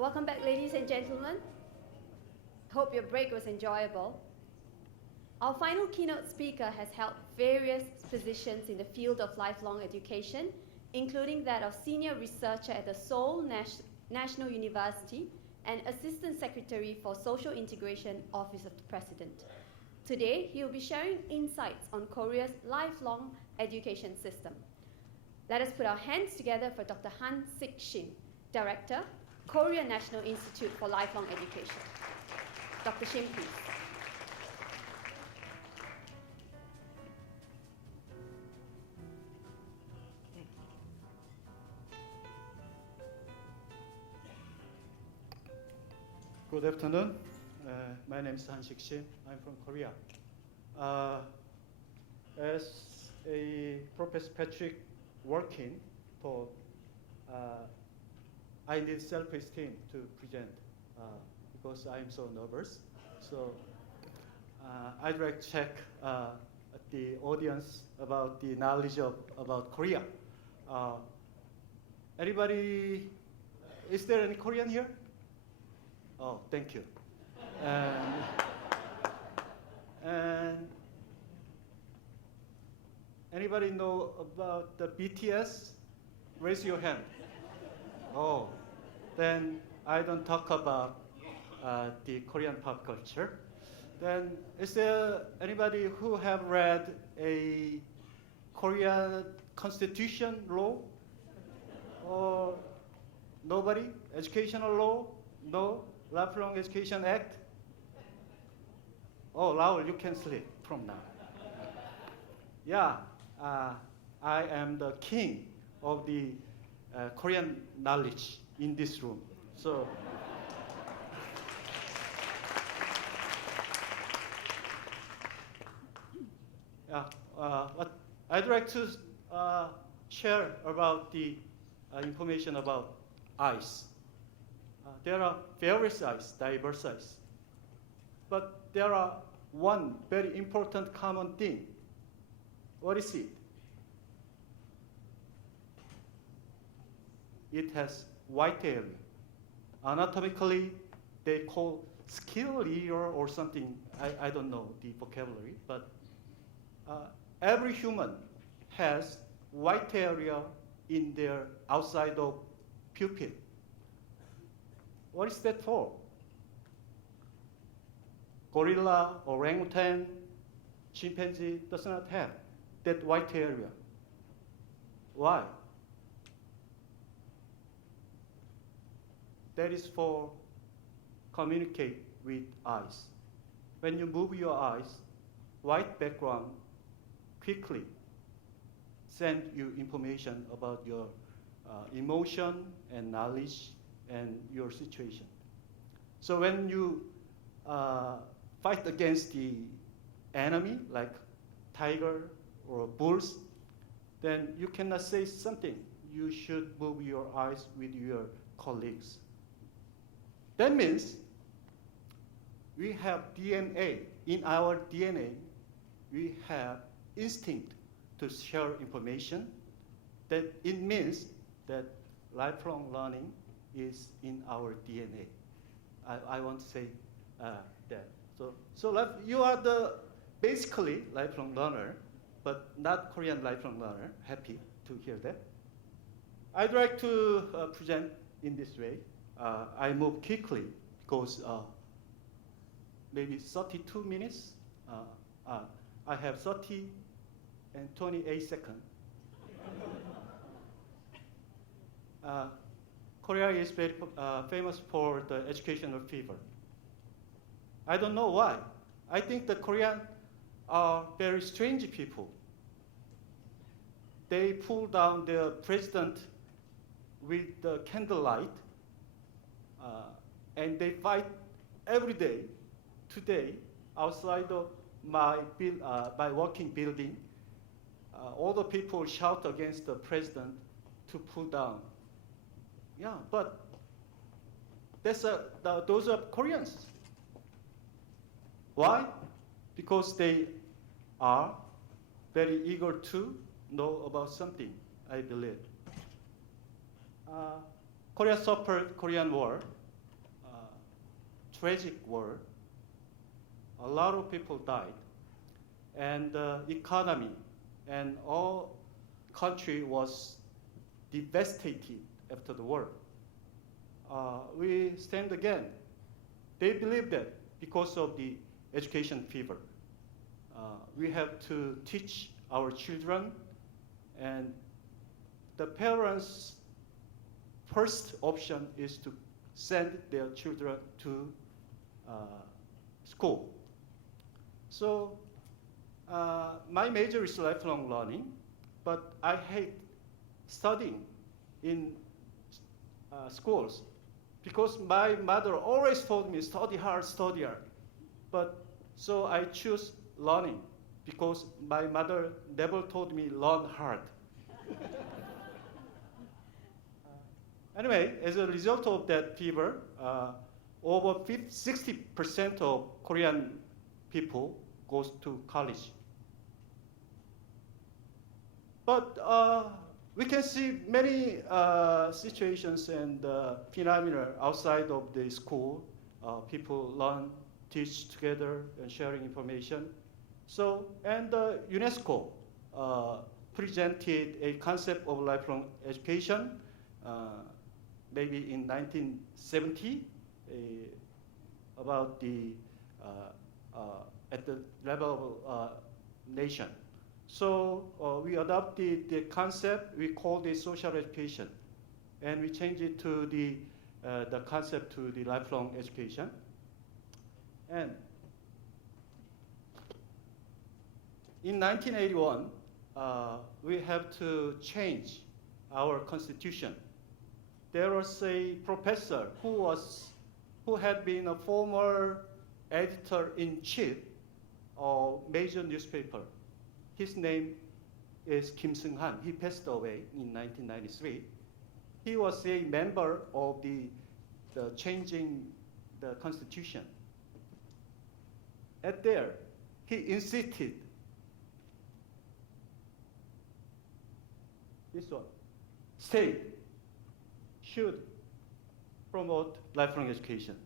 Welcome back, ladies and gentlemen. Hope your break was enjoyable. Our final keynote speaker has held various positions in the field of lifelong education, including that of Senior Researcher at the Seoul National University and Assistant Secretary for Social Integration, Office of the President. Today, he will be sharing insights on Korea's lifelong education system. Let us put our hands together for Dr. Han Sik Shim, Director, Korea National Institute for Lifelong Education. Dr. Shim, please. Good afternoon. My name is Han Sik Shim. I'm from Korea. As a Professor Patrick working for, I need self-esteem to present because I'm so nervous. So I'd like to check the audience about the knowledge about Korea. Anybody, is there any Korean here? Oh, thank you. And anybody know about the BTS? Raise your hand. Oh, then I don't talk about the Korean pop culture. Then is there anybody who have read a Korean constitution law? Or nobody? Educational law? No? Lifelong Education Act? Oh, Raul, you can sleep from now. Yeah, I am the king of the Korean knowledge in this room. So, yeah, what I'd like to share about the information about eyes. There are various eyes, diverse eyes. But there are one very important common thing. What is it? It has white area. Anatomically, they call skill ear or something. I don't know the vocabulary, but every human has white area in their outside of pupil. What is that for? Gorilla, orangutan, chimpanzee does not have that white area. Why? That is for communicate with eyes. When you move your eyes, white background quickly send you information about your emotion and knowledge and your situation. So when you fight against the enemy, like tiger or bulls, then you cannot say something. You should move your eyes with your colleagues. That means we have DNA. In our DNA, we have instinct to share information. That it means that lifelong learning is in our DNA. I want to say that. So you are the basically lifelong learner, but not Korean lifelong learner. Happy to hear that. I'd like to present in this way. I move quickly because maybe 32 minutes. I have 30 and 28 seconds. Korea is very famous for the educational fever. I don't know why. I think the Koreans are very strange people. They pull down their president with the candlelight, and they fight every day. Today, outside of my working building, all the people shout against the president to pull down. Yeah, but those are Koreans. Why? Because they are very eager to know about something, I believe. Korea suffered Korean War, tragic war. A lot of people died, and the economy and all country was devastated after the war. We stand again. They believe that because of the education fever, we have to teach our children, and the parents' first option is to send their children to school. So my major is lifelong learning, but I hate studying in schools because my mother always told me study hard, study hard. But so I choose learning because my mother never told me learn hard. Anyway, as a result of that fever, over 60% of Korean people goes to college. But we can see many situations and phenomena outside of the school. People learn, teach together, and sharing information. So, and UNESCO presented a concept of lifelong education, maybe in 1970, about the at the level of nation. So we adopted the concept. We called it social education, and we changed it to the concept to the lifelong education. And in 1981, we have to change our constitution. There was a professor who had been a former editor-in-chief of major newspaper. His name is Kim Seung-han. He passed away in 1993. He was a member of the changing the constitution. At there, he insisted this one, state should promote lifelong education.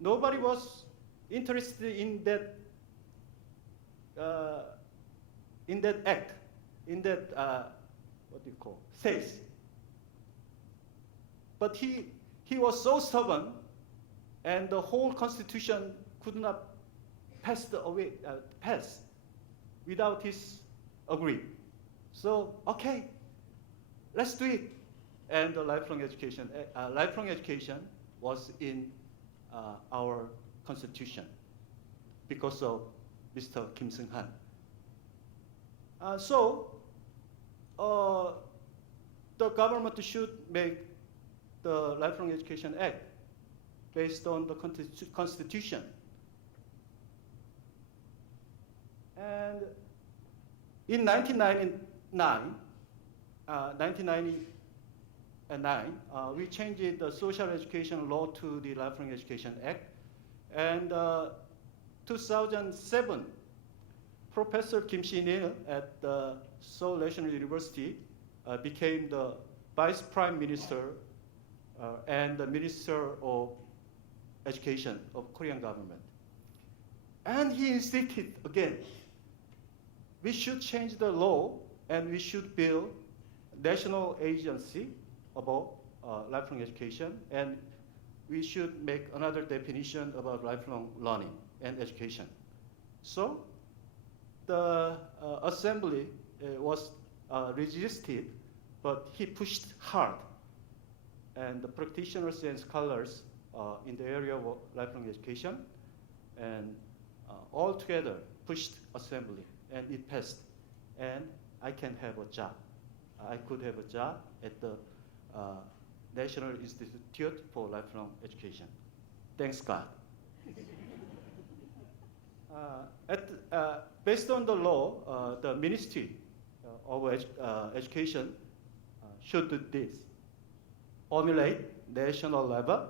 Nobody was interested in that act, in that what do you call phase. But he was so stubborn, and the whole constitution could not pass without his agree. So okay, let's do it. And the lifelong education was in our constitution because of Mr. Kim Seung-han. So the government should make the Lifelong Education Act based on the Constitution. And in 1999, we changed the social education law to the Lifelong Education Act. And 2007, Professor Kim Shin-il at the Seoul National University became the Vice Prime Minister and the Minister of Education of Korean government. And he insisted again, we should change the law and we should build a national agency about lifelong education, and we should make another definition about lifelong learning and education. So the assembly was resisted, but he pushed hard, and the practitioners and scholars in the area of lifelong education, and all together pushed assembly, and it passed, and I can have a job. I could have a job at the National Institute for Lifelong Education. Thanks God. Based on the law, the Ministry of Education should do this: formulate national level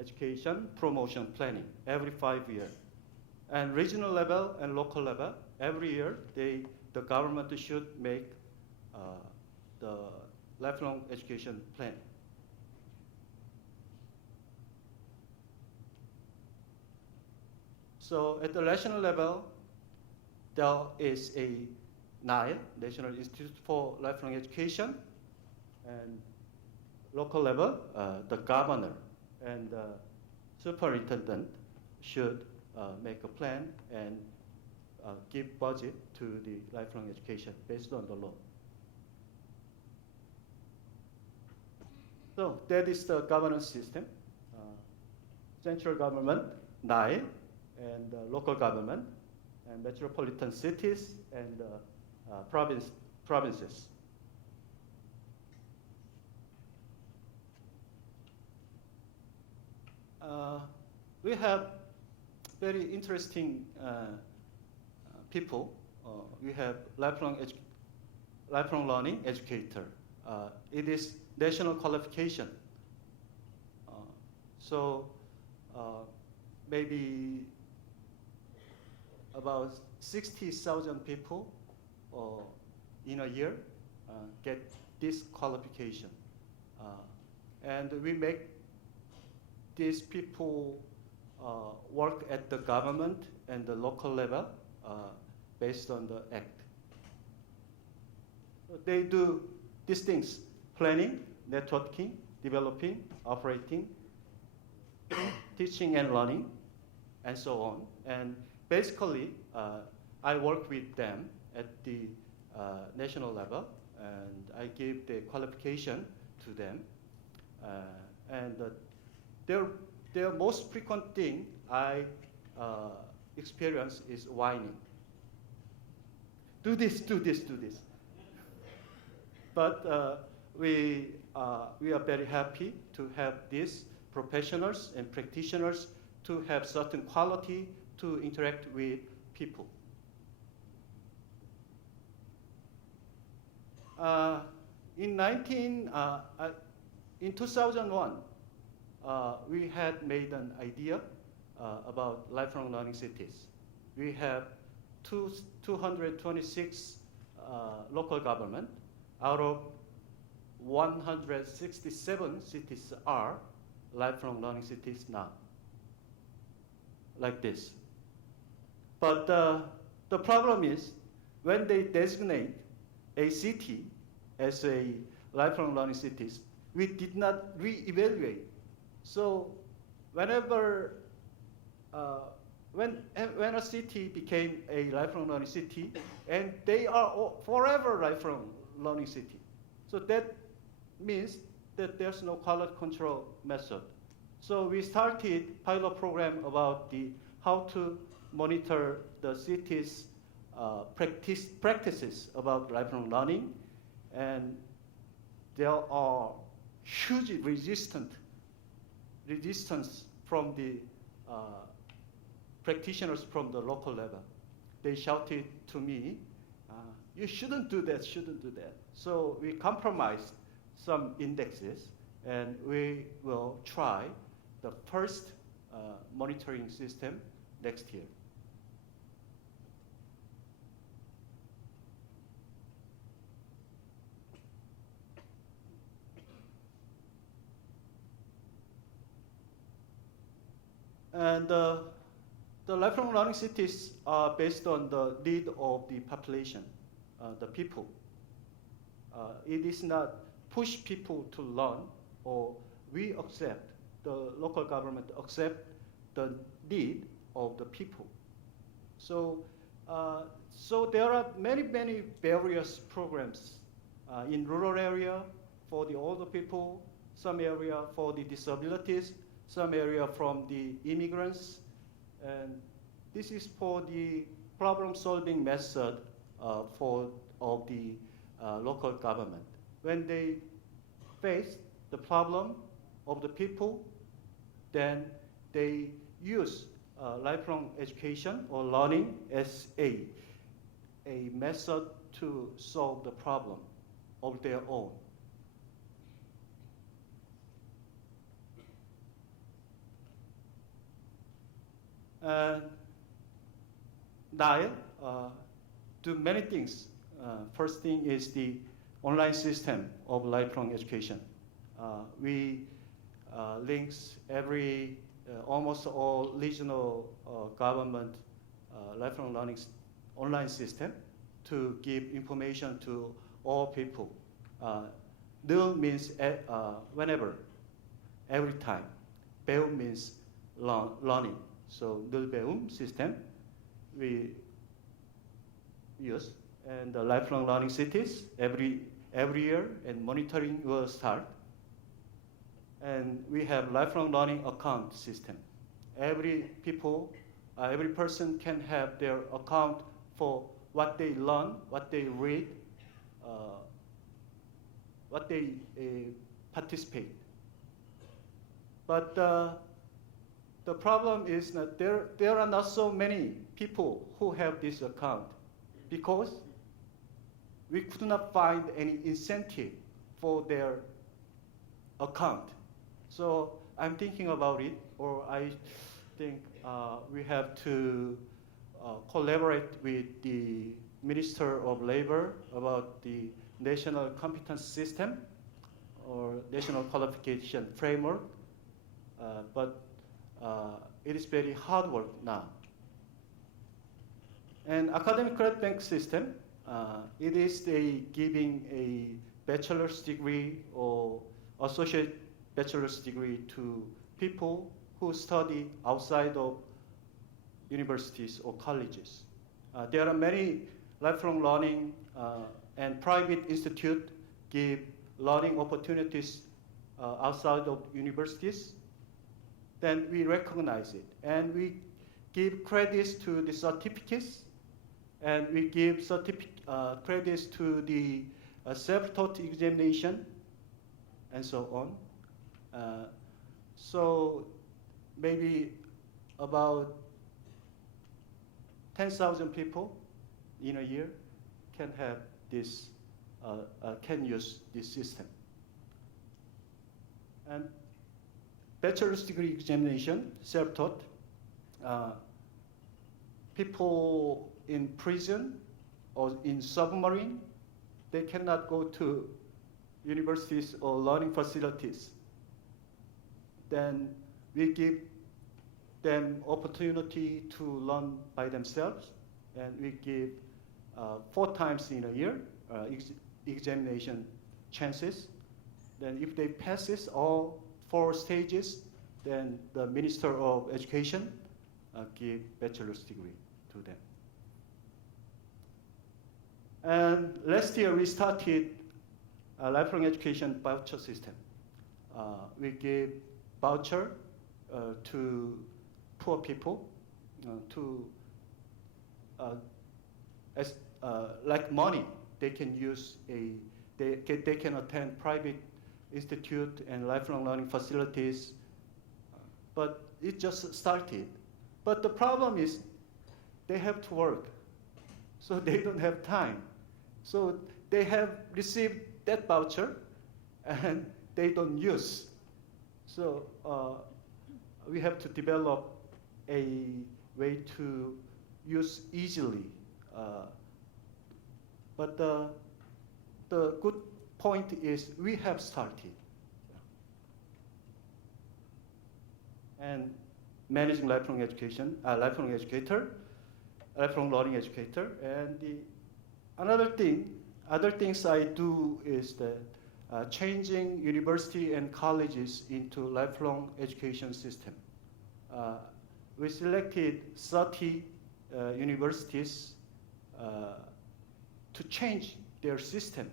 education promotion planning every 5 years, and regional level and local level every year. The government should make the lifelong education plan. So at the national level, there is a NILE, National Institute for Lifelong Education, and local level, the governor and the superintendent should make a plan and give budget to the lifelong education based on the law. So that is the governance system. Central government, NILE, and local government, and metropolitan cities, and provinces. We have very interesting people. We have lifelong learning educator. It is national qualification. So maybe about 60,000 people in a year get this qualification. And we make these people work at the government and the local level based on the act. They do these things: planning, networking, developing, operating, teaching and learning, and so on. And basically, I work with them at the national level, and I give the qualification to them. Their most frequent thing I experience is whining. Do this, do this, do this. But we are very happy to have these professionals and practitioners to have certain quality to interact with people. In 2001, we had made an idea about lifelong learning cities. We have 226 local government. Out of 167 cities are lifelong learning cities now, like this. But the problem is, when they designate a city as a lifelong learning cities, we did not re-evaluate. So whenever, when a city became a lifelong learning city, and they are forever lifelong learning city. So that means that there's no quality control method. So we started pilot program about how to monitor the city's practices about lifelong learning, and there are huge resistance from the practitioners from the local level. They shouted to me, you shouldn't do that, shouldn't do that. So we compromised some indexes, and we will try the first monitoring system next year. And the lifelong learning cities are based on the need of the population, the people. It is not push people to learn, or we accept, the local government accept the need of the people. So, so there are many various programs in rural area for the older people, some area for the disabilities, some area from the immigrants, and this is for the problem-solving method of the local government. When they face the problem of the people, then they use lifelong education or learning as a method to solve the problem of their own. NILE do many things. First thing is the online system of lifelong education. We links every almost all regional government lifelong learning online system to give information to all people. NILE means whenever, every time. 배움 means learning. So NILE 배움 system we use, and the lifelong learning cities every year, and monitoring will start. And we have lifelong learning account system. Every person can have their account for what they learn, what they read, what they participate. But the problem is that there are not so many people who have this account, because we could not find any incentive for their account. So I'm thinking about it, or I think we have to collaborate with the Minister of Labor about the national competence system or national qualification framework, but it is very hard work now. And academic credit bank system, it is giving a bachelor's degree or associate bachelor's degree to people who study outside of universities or colleges. There are many lifelong learning and private institutes give learning opportunities outside of universities. Then we recognize it, and we give credits to the certificates, and we give credits to the self-taught examination, and so on. So maybe about 10,000 people in a year can have this, can use this system. And bachelor's degree examination, self-taught, people in prison or in submarine, they cannot go to universities or learning facilities. Then we give them opportunity to learn by themselves, and we give 4 times in a year examination chances. Then if they passes all 4 stages, then the Minister of Education give bachelor's degree to them. And last year we started a lifelong education voucher system. We gave voucher to poor people like money. They can use they can attend private institute and lifelong learning facilities, but it just started. But the problem is they have to work, so they don't have time. So they have received that voucher and they don't use. So we have to develop a way to use easily. But the good point is we have started. And managing lifelong education, lifelong educator, lifelong learning educator, and other things I do is that changing university and colleges into lifelong education system. We selected 30 universities to change their system,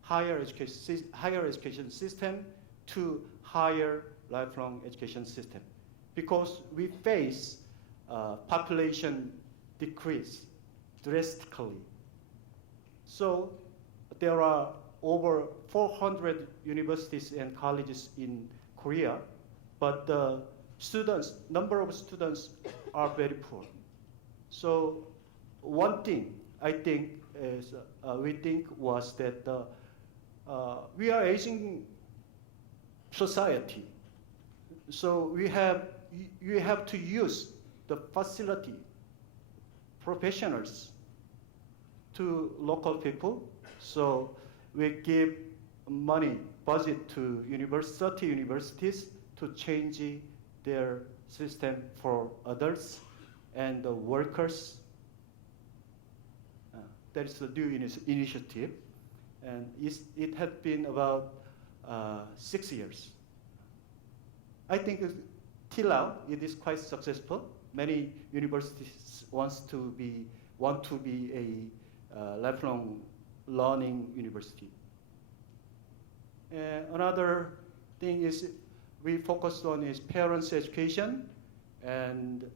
higher education system to higher lifelong education system, because we face population decrease drastically. So there are over 400 universities and colleges in Korea, but the number of students are very poor. So one thing I think is we think was that we are aging society, so you have to use the facility, professionals to local people. So we give money, budget to 30 universities to change their system for adults and the workers. That is the new initiative, and it has been about 6 years. I think till now it is quite successful. Many universities want to be a lifelong learning university. Another thing is we focused on is parents' education and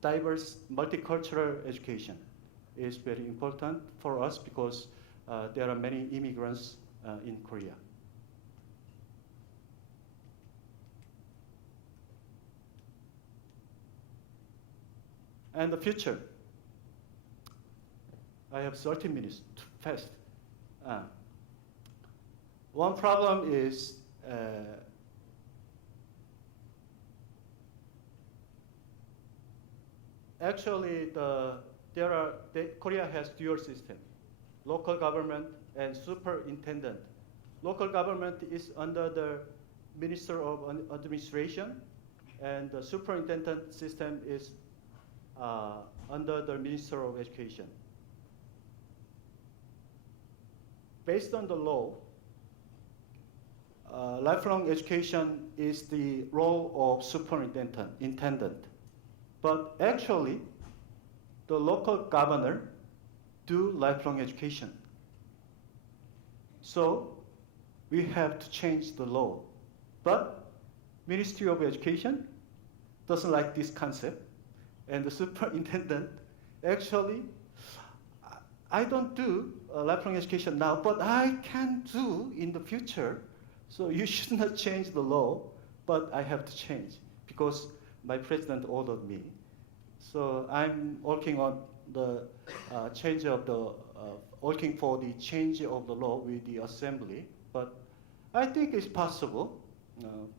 diverse multicultural education is very important for us because there are many immigrants in Korea. And the future. I have 30 minutes, too fast. One problem is actually Korea has dual system, local government and superintendent. Local government is under the Minister of Administration, and the superintendent system is under the Minister of Education. Based on the law, lifelong education is the role of superintendent. But actually, the local governor do lifelong education. So we have to change the law. But Ministry of Education doesn't like this concept. And the superintendent, actually, I don't do lifelong education now, but I can do in the future. So you should not change the law, but I have to change because my president ordered me. So I'm working on the working for the change of the law with the assembly. But I think it's possible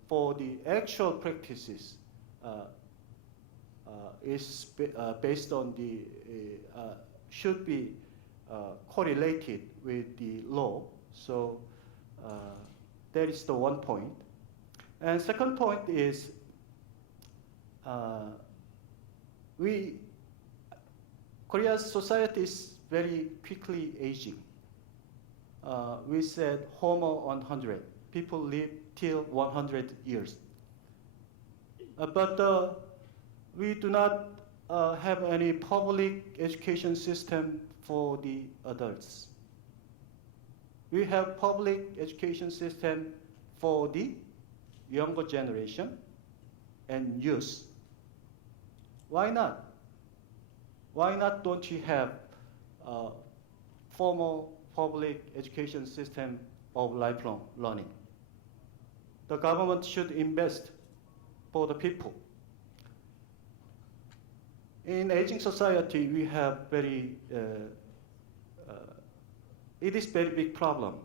for the actual practices is based on the should be correlated with the law. So that is the one point. And second point is Korea's society is very quickly aging. We said Homo 100. People live till 100 years. But we do not have any public education system for the adults. We have public education system for the younger generation and youth. Why not? Why not don't you have a formal public education system of lifelong learning? The government should invest for the people. In aging society, we have it is very big problem.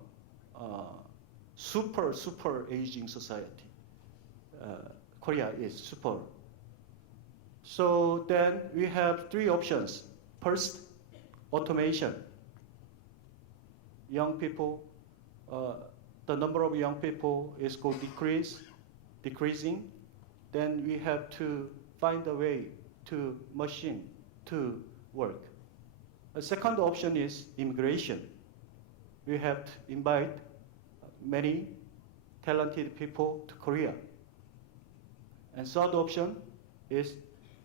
Super aging society. Korea is super. So then we have three options. First, automation. Young people, the number of young people is going to decreasing. Then we have to find a way to machine to work. A second option is immigration. We have to invite many talented people to Korea. And third option is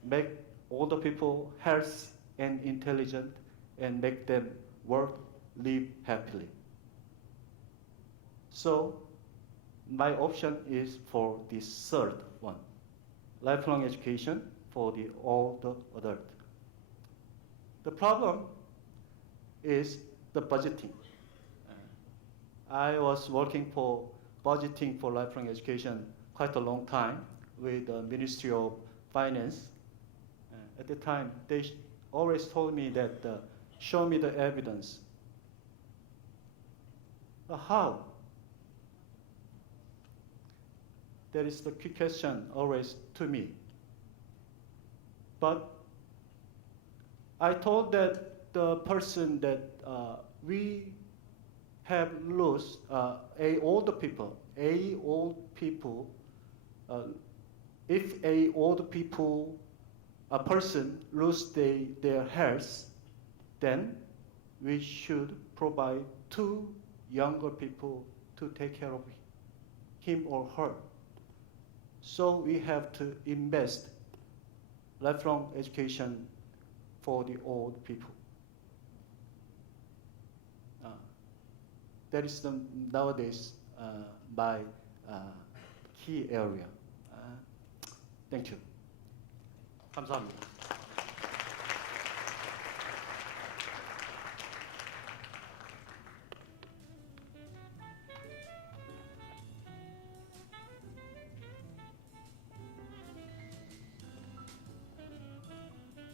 make all the people healthy and intelligent and make them work, live happily. So my option is for this third one, lifelong education for all the adult. The problem is the budgeting. I was working for budgeting for lifelong education quite a long time with the Ministry of Finance. At the time, they always told me that show me the evidence. How? That is the key question always to me. But I told that the person that we have lost old people if a person lose their health, then we should provide 2 younger people to take care of him or her. So we have to invest lifelong education for the old people. That is nowadays my key area. Thank you. 감사합니다.